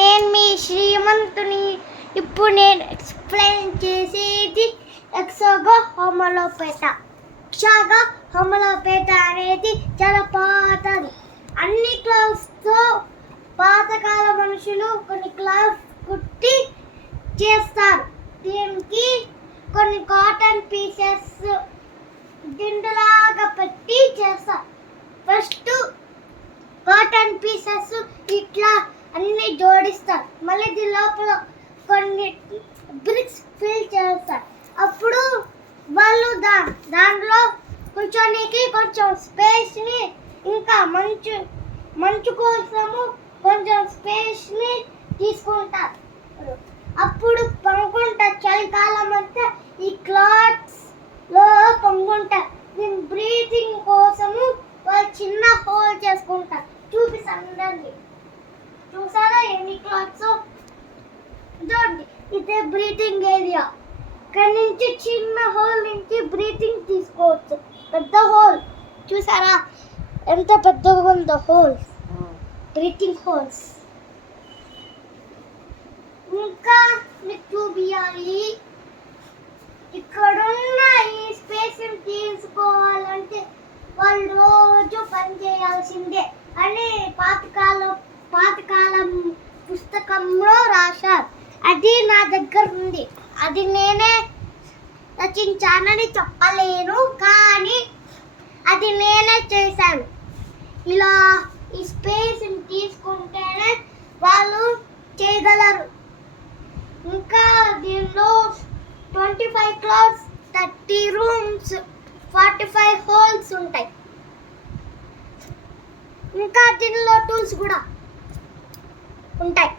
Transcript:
నేను మీ శ్రీమంతుని. ఇప్పుడు నేను ఎక్స్ప్లెయిన్ చేసేది ఎక్సగా హోమలోపేట. ఎక్సగా హోమలోపేట అనేది చాలా పాతది. అన్ని క్లాస్తో పాతకాల మనుషులు కొన్ని క్లాస్ కుట్టి చేస్తారు. దీనికి కొన్ని కాటన్ పీసెస్ దిండులాగా పెట్టి చేస్తారు. ఫస్ట్ కాటన్ పీసెస్ ఇట్లా అన్ని జోడిస్తారు. మళ్ళీ దీని లోపల కొన్ని బ్రిక్స్ ఫిల్ చేస్తారు. అప్పుడు వాళ్ళు దాంట్లో కూర్చోనికి కొంచెం స్పేస్ని, ఇంకా మంచు కోసము కొంచెం స్పేస్ని తీసుకుంటారు. అప్పుడు పండుకుంటారు. చలికాలం అంతా ఈ క్లాత్స్లో పండుకుంటారు. దీని బ్రీతింగ్ కోసము వాళ్ళు చిన్న హోల్ చేసుకుంటారు. చూపిస్తాను, చూసారా ఎన్ని క్లాత్స్? చూడండి, ఇదే బ్రీతింగ్ ఏరియా. ఇక్కడ నుంచి చిన్న హోల్ నుంచి బ్రీతింగ్ తీసుకోవచ్చు. పెద్ద హోల్ చూసారా ఎంత పెద్దగా ఉందో హోల్స్, బ్రీతింగ్ హోల్స్. ఇంకా మీకు చూపించాలి, ఇక్కడున్న ఈ స్పేస్ తీసుకోవాలంటే వాళ్ళు రోజు పని చేయాల్సిందే అని పాతకాలం పుస్తకంలో రాశారు. అది నా దగ్గర ఉంది. అది నేనే రచించానని చెప్పలేను, కానీ అది నేనే చేశాను. ఇలా ఈ స్పేస్ తీసుకుంటేనే వాళ్ళు చేయగలరు. ఇంకా దీనిలో 25 క్లాత్స్, 30 రూమ్స్, 45 హోల్స్ ఉంటాయి. ఇంకా దీనిలో టూల్స్ కూడా ఉంటాయి.